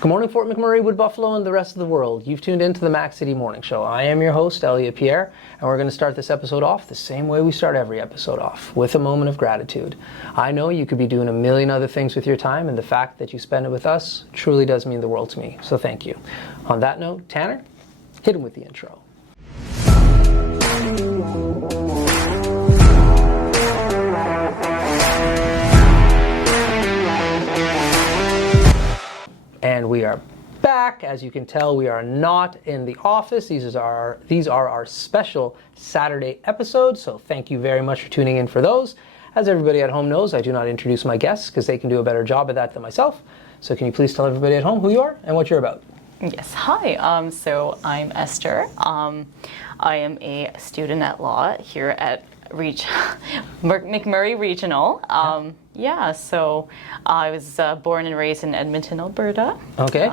Good morning, Fort McMurray, Wood Buffalo, and the rest of the world. You've tuned into the Mac City Morning Show. I am your host, Elliot Pierre, and we're going to start this episode off the same way we start every episode off, with a moment of gratitude. I know you could be doing a million other things with your time, and the fact that you spend it with us truly does mean the world to me, so thank you. On that note, Tanner, hit him with the intro. And we are back. As you can tell, we are not in the office. These are our special Saturday episodes, so thank you very much for tuning in for those. As everybody at home knows, I do not introduce my guests because they can do a better job at that than myself. So can you please tell everybody at home who you are and what you're about? Yes, hi. So I'm Esther. I am a student at law here at McMurray Regional. So I was born and raised in Edmonton, Alberta. Okay.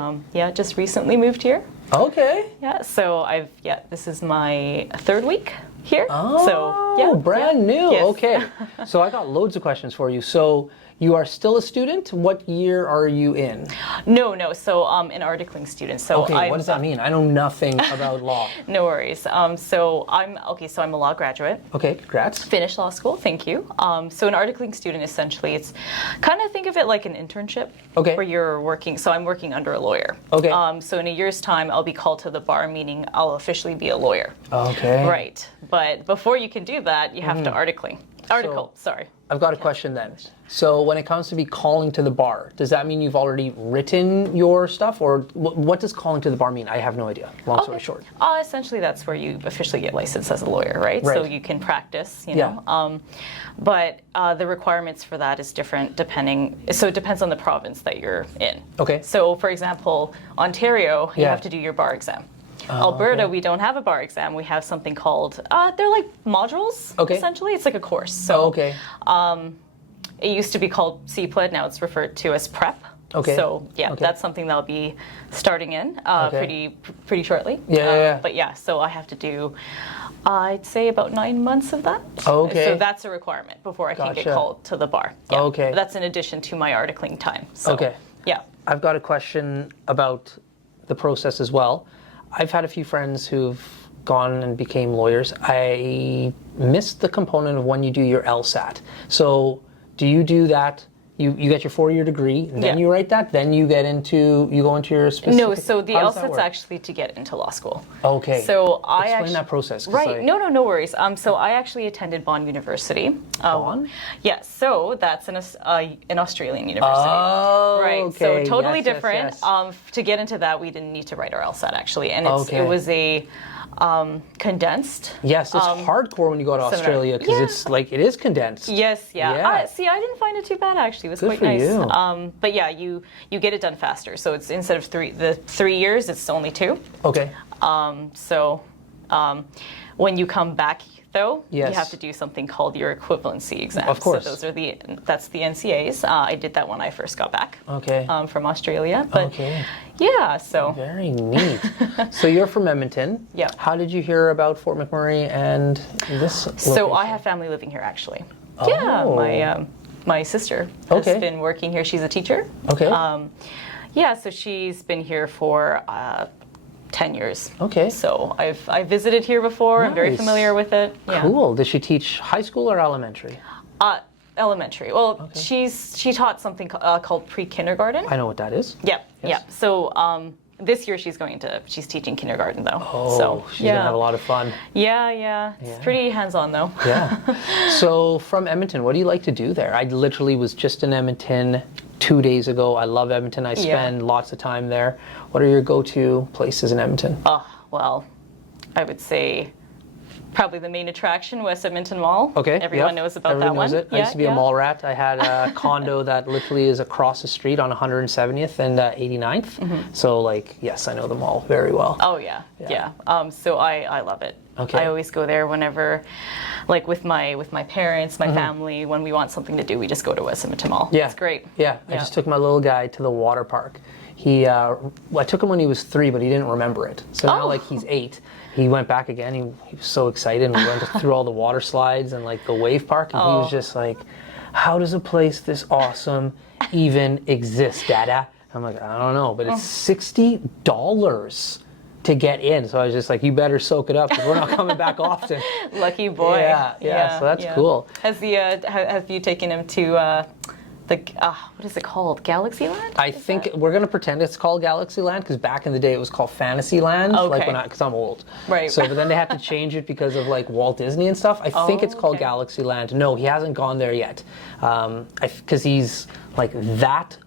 Just recently moved here. Okay. Yeah, so this is my third week here. Oh, brand new. Yes. Okay. So I got loads of questions for you. So you are still a student? What year are you in? No. So an articling student. So okay, what does that mean? I know nothing about law. No worries. So I'm a law graduate. Okay, congrats. Finished law school, thank you. So an articling student, essentially, it's kind of think of it like an internship. Okay. Where you're working. So I'm working under a lawyer. Okay. So in a year's time, I'll be called to the bar, meaning I'll officially be a lawyer. Okay. Right. But before you can do that, you have to article. I've got a question then. So when it comes to be calling to the bar, does that mean you've already written your stuff, or what does calling to the bar mean? I have no idea. Long story short. Essentially, that's where you officially get licensed as a lawyer, right? Right. So you can practice, you know. But the requirements for that is different so it depends on the province that you're in. Okay. So for example, Ontario, you have to do your bar exam. Alberta, we don't have a bar exam. We have something called, they're like modules, essentially. It's like a course. So it used to be called CPLED, now it's referred to as prep. Okay. So that's something that'll be starting in pretty shortly. But so I have to do, I'd say about 9 months of that. Okay. So that's a requirement before I can get called to the bar. Yeah. Okay. That's in addition to my articling time. So, yeah. I've got a question about the process as well. I've had a few friends who've gone and became lawyers. I missed the component of when you do your LSAT. So do you do that? You get your 4-year degree, and then you write that, then you go into your specific... No, so the LSAT's actually to get into law school. Okay. So Explain that process. Right. No worries. So I actually attended Bond University. Bond? Yeah, so that's an Australian university. Oh, right. okay. So totally different. Yes. To get into that, we didn't need to write our LSAT, actually. And it was a... condensed. Yes, it's hardcore when you go to Australia because it's like it is condensed. Yes, I didn't find it too bad actually. It was quite nice. You. But yeah, you get it done faster. So it's instead of 3 years, it's only 2. Okay. When you come back though, you Yes. have to do something called your equivalency exam. Of course. So that's the NCAs. I did that when I first got back. Okay. From Australia. But so very neat. So you're from Edmonton. Yeah. How did you hear about Fort McMurray and this location? So I have family living here actually. Oh. Yeah, my sister has been working here. She's a teacher. Okay. So she's been here for 10 years. Okay. So I've visited here before. Nice. I'm very familiar with it. Yeah. Cool. Does she teach high school or elementary? Elementary. Well, she taught something called pre-kindergarten. I know what that is. Yep. Yes. Yep. So this year she's teaching kindergarten though. Oh, so, she's gonna have a lot of fun. Yeah. It's pretty hands-on though. Yeah. So from Edmonton, what do you like to do there? I literally was just in Edmonton 2 days ago. I love Edmonton. I spend lots of time there. What are your go-to places in Edmonton? Well, I would say probably the main attraction, West Edmonton Mall. Okay. Everyone knows about that one. It. I used to be a mall rat. I had a condo that literally is across the street on 170th and 89th. Mm-hmm. So yes, I know the mall very well. Oh yeah. So I love it. Okay. I always go there whenever, with my parents, my family, when we want something to do, we just go to West Edmonton Mall. Yeah. It's great. Yeah. I just took my little guy to the water park. I took him when he was 3, but he didn't remember it. So now he's 8. He went back again. He was so excited, and we went through all the water slides and the wave park, and he was just like, "How does a place this awesome even exist, Dada?" I'm like, I don't know, but it's $60 to get in. So I was just like, you better soak it up because we're not coming back often. Lucky boy. Yeah, so that's cool. Have you taken him to what is it called? Galaxyland? I think we're going to pretend it's called Galaxyland because back in the day it was called Fantasyland. Okay. Because I'm old. Right. So, but then they had to change it because of like Walt Disney and stuff. I think it's called Galaxyland. No, he hasn't gone there yet. Because he's like that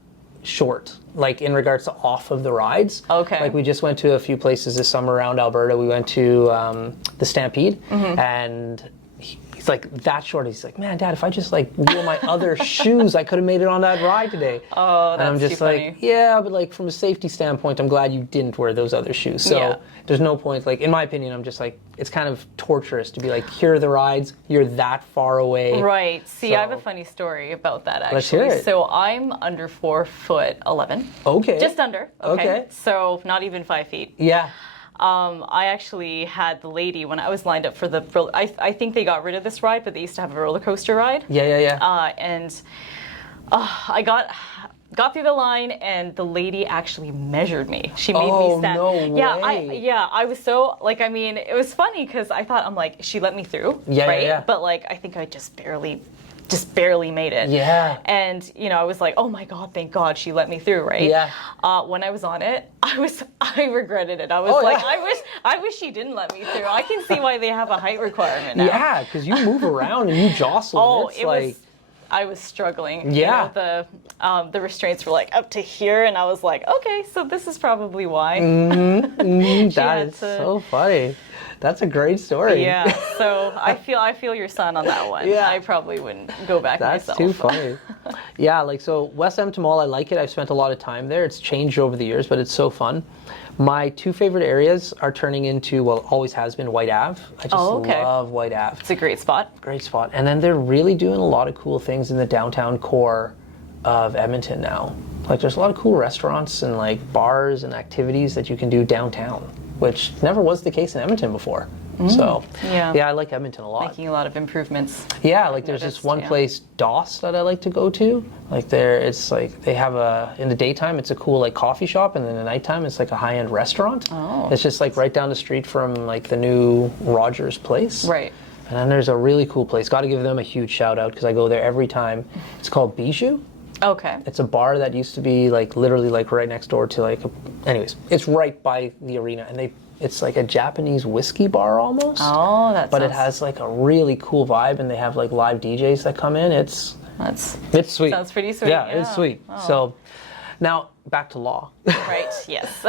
short, like in regards to off of the rides. Okay. Like we just went to a few places this summer around Alberta. We went to the Stampede and he's like that short. He's like, man, Dad, if I just like wore my other shoes, I could have made it on that ride today. Oh, that's and I'm just too like, funny. yeah, but like from a safety standpoint, I'm glad you didn't wear those other shoes. So there's no point. Like in my opinion, I'm just like, it's kind of torturous to be like, here are the rides. You're that far away. Right. See, I have a funny story about that actually. Let's hear it. So I'm under 4'11". Okay. Just under. Okay. So not even 5 feet. Yeah. I actually had the lady when I was lined up for the. I think they got rid of this ride, but they used to have a roller coaster ride. Yeah. And I got through the line, and the lady actually measured me. She made me stand. No way. I was so like. I mean, it was funny because I thought I'm like she let me through. Yeah. Right. Yeah. But like I think I just barely made it. Yeah. And I was like, oh my God, thank God she let me through, right? Yeah. When I was on it, I regretted it. I was I wish she didn't let me through. I can see why they have a height requirement now. Yeah, because you move around and you jostle. I was struggling. Yeah. The restraints were like up to here, and I was like, okay, so this is probably why. That is so funny. That's a great story. Yeah. So I feel your son on that one. Yeah. I probably wouldn't go back myself. That's too funny. Yeah, like so West Edmonton Mall, I like it. I've spent a lot of time there. It's changed over the years, but it's so fun. My two favorite areas are turning into, well, always has been White Ave. I just love White Ave. It's a great spot. Great spot. And then they're really doing a lot of cool things in the downtown core of Edmonton now. Like there's a lot of cool restaurants and like bars and activities that you can do downtown, which never was the case in Edmonton before. So yeah, I like Edmonton a lot. Making a lot of improvements. Yeah, like there's this one place, Doss, that I like to go to. Like it's like they have in the daytime it's a cool like coffee shop, and then the nighttime it's like a high-end restaurant. Oh. It's just like right down the street from like the new Rogers Place. Right. And then there's a really cool place. Got to give them a huge shout out because I go there every time. It's called Bijou. Okay. It's a bar that used to be like literally like right next door to like anyways, it's right by the arena, and it's like a Japanese whiskey bar almost. Oh, but it has like a really cool vibe, and they have like live DJs that come in. It's sweet. Sounds pretty sweet. Yeah, it's sweet. Oh. So now back to law. Right, yes.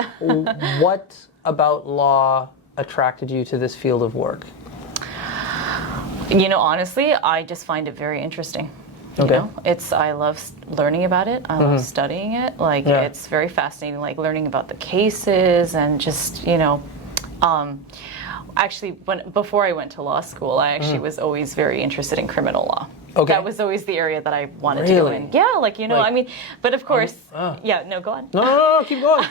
What about law attracted you to this field of work? Honestly, I just find it very interesting. Okay. I love learning about it. I love studying it. Like it's very fascinating, like learning about the cases and just, actually before I went to law school, I actually was always very interested in criminal law. Okay. That was always the area that I wanted to go in. Yeah, but of course, go on. No, keep going.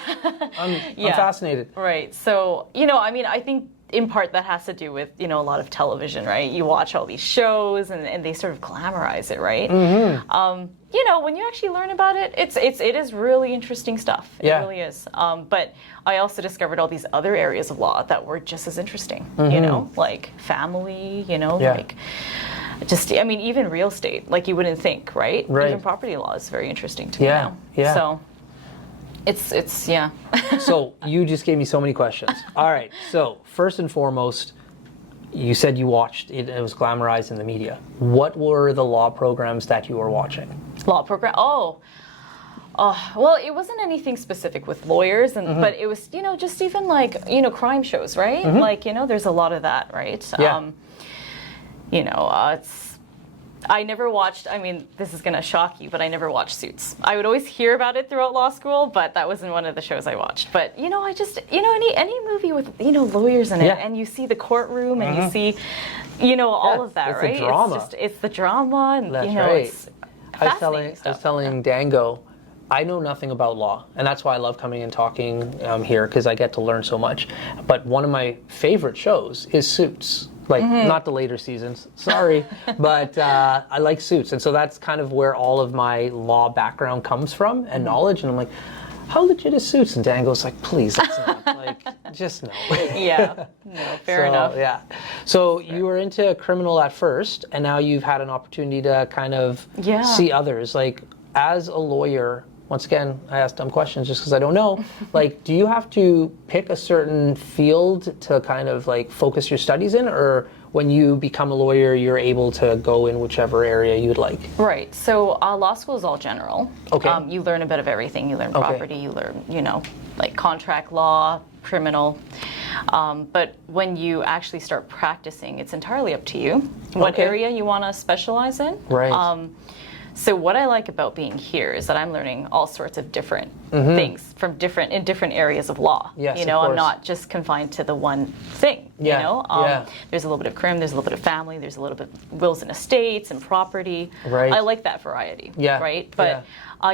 I'm fascinated. Right. So, I think in part that has to do with, a lot of television, right? You watch all these shows and they sort of glamorize it, right? Mm-hmm. When you actually learn about it, it is really interesting stuff. It really is. But I also discovered all these other areas of law that were just as interesting, like family, like just, even real estate, like you wouldn't think, right? Even property law is very interesting to me now. Yeah. So it's yeah. So you just gave me so many questions. All right. So first and foremost, you said you watched it. It was glamorized in the media. What were the law programs that you were watching? Law program? Well, it wasn't anything specific with lawyers, but it was, just even like, crime shows, right? Like, there's a lot of that, right? Yeah. I never watched, this is going to shock you, but I never watched Suits. I would always hear about it throughout law school, but that wasn't one of the shows I watched. But, I just, any movie with, lawyers in it, and you see the courtroom, and you see, all of that, right? It's the drama. It's the drama, and, That's right. it's I was telling Dango, I know nothing about law, and that's why I love coming and talking here, because I get to learn so much. But one of my favorite shows is Suits. Like, not the later seasons, sorry, but I like Suits. And so that's kind of where all of my law background comes from and knowledge. And I'm like, how legit is Suits? And Dan goes like, please, that's not, like, just no. Yeah, no, fair enough. Yeah. So you were into criminal at first, and now you've had an opportunity to kind of see others. Like, as a lawyer, once again, I ask dumb questions just because I don't know. Like, do you have to pick a certain field to kind of like focus your studies in, or when you become a lawyer, you're able to go in whichever area you'd like? Right. So law school is all general. Okay. You learn a bit of everything. You learn property. You learn, like contract law, criminal. But when you actually start practicing, it's entirely up to you what area you want to specialize in. Right. So what I like about being here is that I'm learning all sorts of different things from different areas of law. Yes, I'm not just confined to the one thing. Yeah. There's a little bit of crim, there's a little bit of family, there's a little bit of wills and estates and property. Right. I like that variety. Yeah. Right. But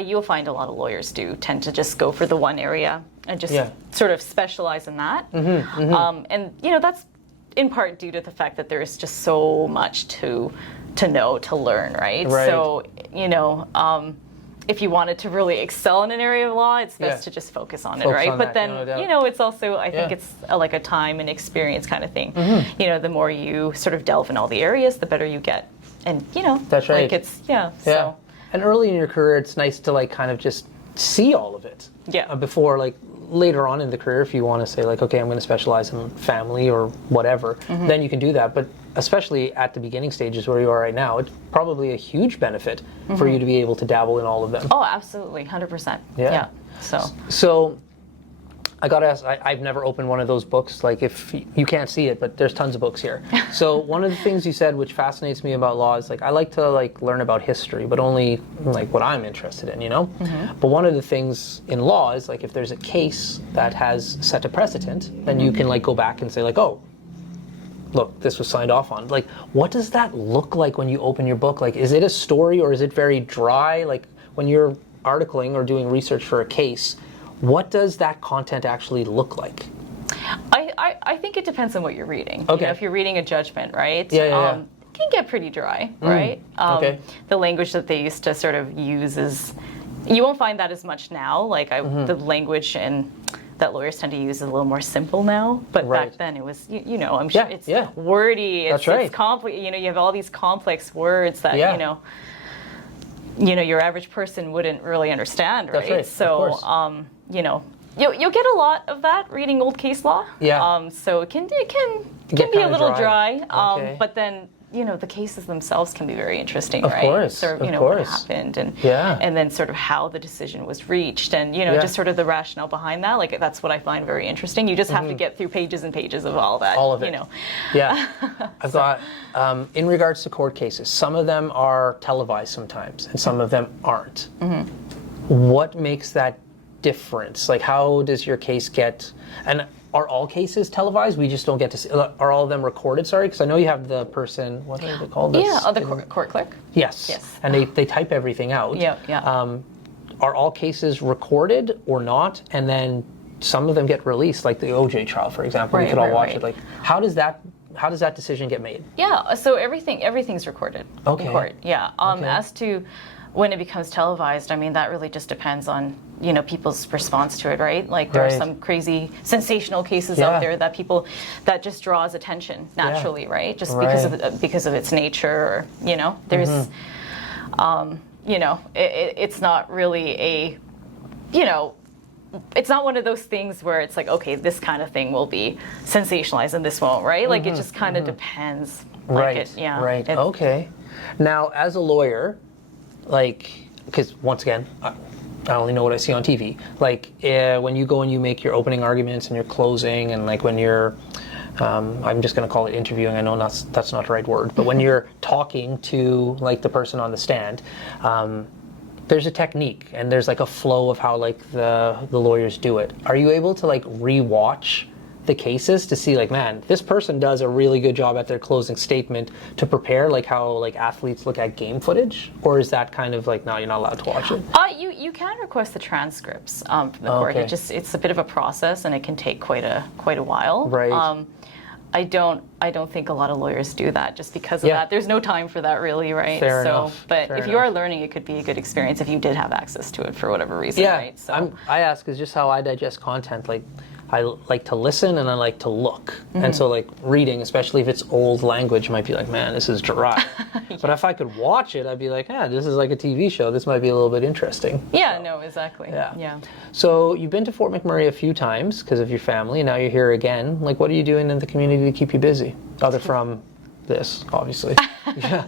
you'll find a lot of lawyers do tend to just go for the one area and just sort of specialize in that. And that's in part due to the fact that there is just so much to know, to learn, right? So, if you wanted to really excel in an area of law, it's best to just focus on it, right? But then, it's also, I think it's like a time and experience kind of thing. The more you sort of delve in all the areas, the better you get. And, that's right. Like it's, so. And early in your career, it's nice to like kind of just see all of it. Yeah. Before, like, later on in the career, if you want to say like, okay, I'm going to specialize in family or whatever, then you can do that. But especially at the beginning stages where you are right now, it's probably a huge benefit for you to be able to dabble in all of them. Oh, absolutely, 100%. Yeah. So I gotta ask, I've never opened one of those books. Like, if you can't see it, but there's tons of books here. So one of the things you said, which fascinates me about law, is like, I like to like learn about history, but only like what I'm interested in, But one of the things in law is like, if there's a case that has set a precedent, then you can like go back and say like, oh, look, this was signed off on. Like, what does that look like when you open your book? Like, is it a story or is it very dry? Like, when you're articling or doing research for a case, what does that content actually look like? I think it depends on what you're reading. Okay. If you're reading a judgment, right? It can get pretty dry, right? The language that they used to sort of use is, you won't find that as much now. Like the language that lawyers tend to use is a little more simple now. But back then it was, I'm sure it's wordy. It's complex. You have all these complex words that your average person wouldn't really understand, right? That's right. So, you'll get a lot of that reading old case law. Yeah. So it can be a little dry. But then, the cases themselves can be very interesting, right? Of course. So, what happened and then sort of how the decision was reached and, just sort of the rationale behind that. Like, that's what I find very interesting. You just have to get through pages and pages of all that. All of it. Yeah. I've got, in regards to court cases, some of them are televised sometimes and some of them aren't. What makes that difference? Like, how does your case get, and are all cases televised? We just don't get to see, are all of them recorded? Sorry, because I know you have the person, what are they called? The court clerk. Yes. And they type everything out. Are all cases recorded or not? And then some of them get released, like the OJ trial, for example. We could all watch it. Like, how does that decision get made? Yeah, so everything's recorded in court. Yeah. As to when it becomes televised, I mean, that really just depends on, people's response to it, right? Like, there are some crazy sensational cases out there that just draws attention naturally, right? Just because of its nature, or, there's, it's not really a, it's not one of those things where it's like, okay, this kind of thing will be sensationalized and this won't, right? Like, it just kind of depends. Like Okay. Now, as a lawyer, like, because once again, I only know what I see on TV. Like, when you go and you make your opening arguments and your closing, and like when you're, I'm just going to call it interviewing. I know that's not the right word, but when you're talking to like the person on the stand, there's a technique and there's like a flow of how like the lawyers do it. Are you able to like rewatch the cases to see like, man, this person does a really good job at their closing statement to prepare, like how like athletes look at game footage? Or is that kind of like, no, you're not allowed to watch it? You can request the transcripts from the court. It's a bit of a process and it can take quite a while. Right. I don't think a lot of lawyers do that just because of that. There's no time for that really, right? Fair enough. But Fair if you are learning, it could be a good experience if you did have access to it for whatever reason, right? So I ask is just how I digest content. Like, I like to listen and I like to look. And so like reading, especially if it's old language, might be like, man, this is dry. But if I could watch it, I'd be like, yeah, this is like a TV show. This might be a little bit interesting. Yeah, no, exactly. Yeah. So you've been to Fort McMurray a few times because of your family. Now you're here again. Like, what are you doing in the community to keep you busy? Other from this, obviously. Yeah.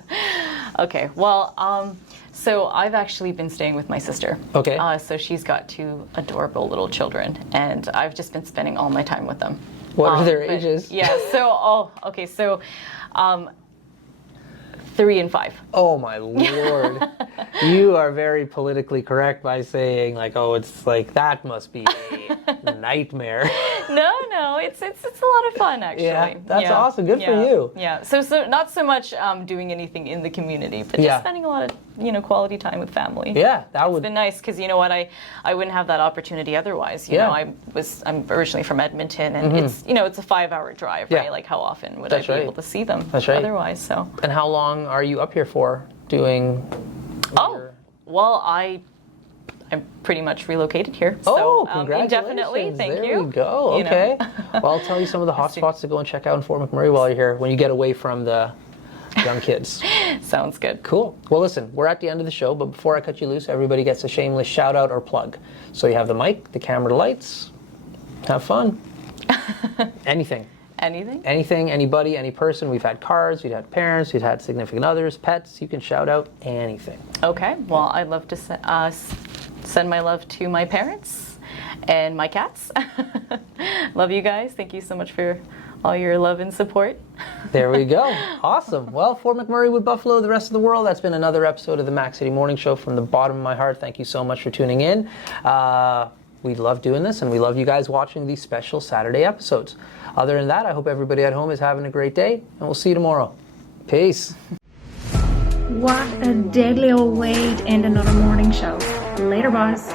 Okay, well, so I've actually been staying with my sister. Okay. So she's got 2 adorable little children, and I've just been spending all my time with them. What are their ages? Yeah, so, 3 and 5. Oh my Lord. You are very politically correct by saying like, oh, it's like, that must be a nightmare. No, it's a lot of fun actually. Yeah, that's awesome. Good for you. Yeah. So not so much doing anything in the community, but just spending a lot of quality time with family. Yeah, it's been nice because you know what, I wouldn't have that opportunity otherwise. You know, I'm originally from Edmonton, and it's it's a 5-hour drive, right? Like how often would I be able to see them otherwise? So. And how long are you up here for doing? Well, I'm pretty much relocated here. Oh, so, congratulations. Indefinitely, thank you. There we go, okay. Well, I'll tell you some of the hot spots to go and check out in Fort McMurray while you're here, when you get away from the young kids. Sounds good. Cool. Well, listen, we're at the end of the show, but before I cut you loose, everybody gets a shameless shout out or plug. So you have the mic, the camera, the lights. Have fun. Anything. Anything, anybody, any person. We've had cars, we've had parents, we've had significant others, pets. You can shout out anything. Okay. Well, I'd love to send my love to my parents and my cats. Love you guys. Thank you so much for all your love and support. There we go. Awesome. Well, Fort McMurray with Buffalo, the rest of the world. That's been another episode of the Mac City Morning Show. From the bottom of my heart, thank you so much for tuning in. We love doing this, and we love you guys watching these special Saturday episodes. Other than that, I hope everybody at home is having a great day, and we'll see you tomorrow. Peace. What a deadly old way to end another morning show. Later, boss.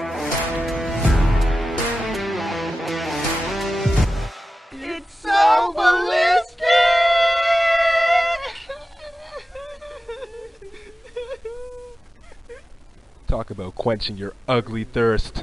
It's so ballistic! Talk about quenching your ugly thirst.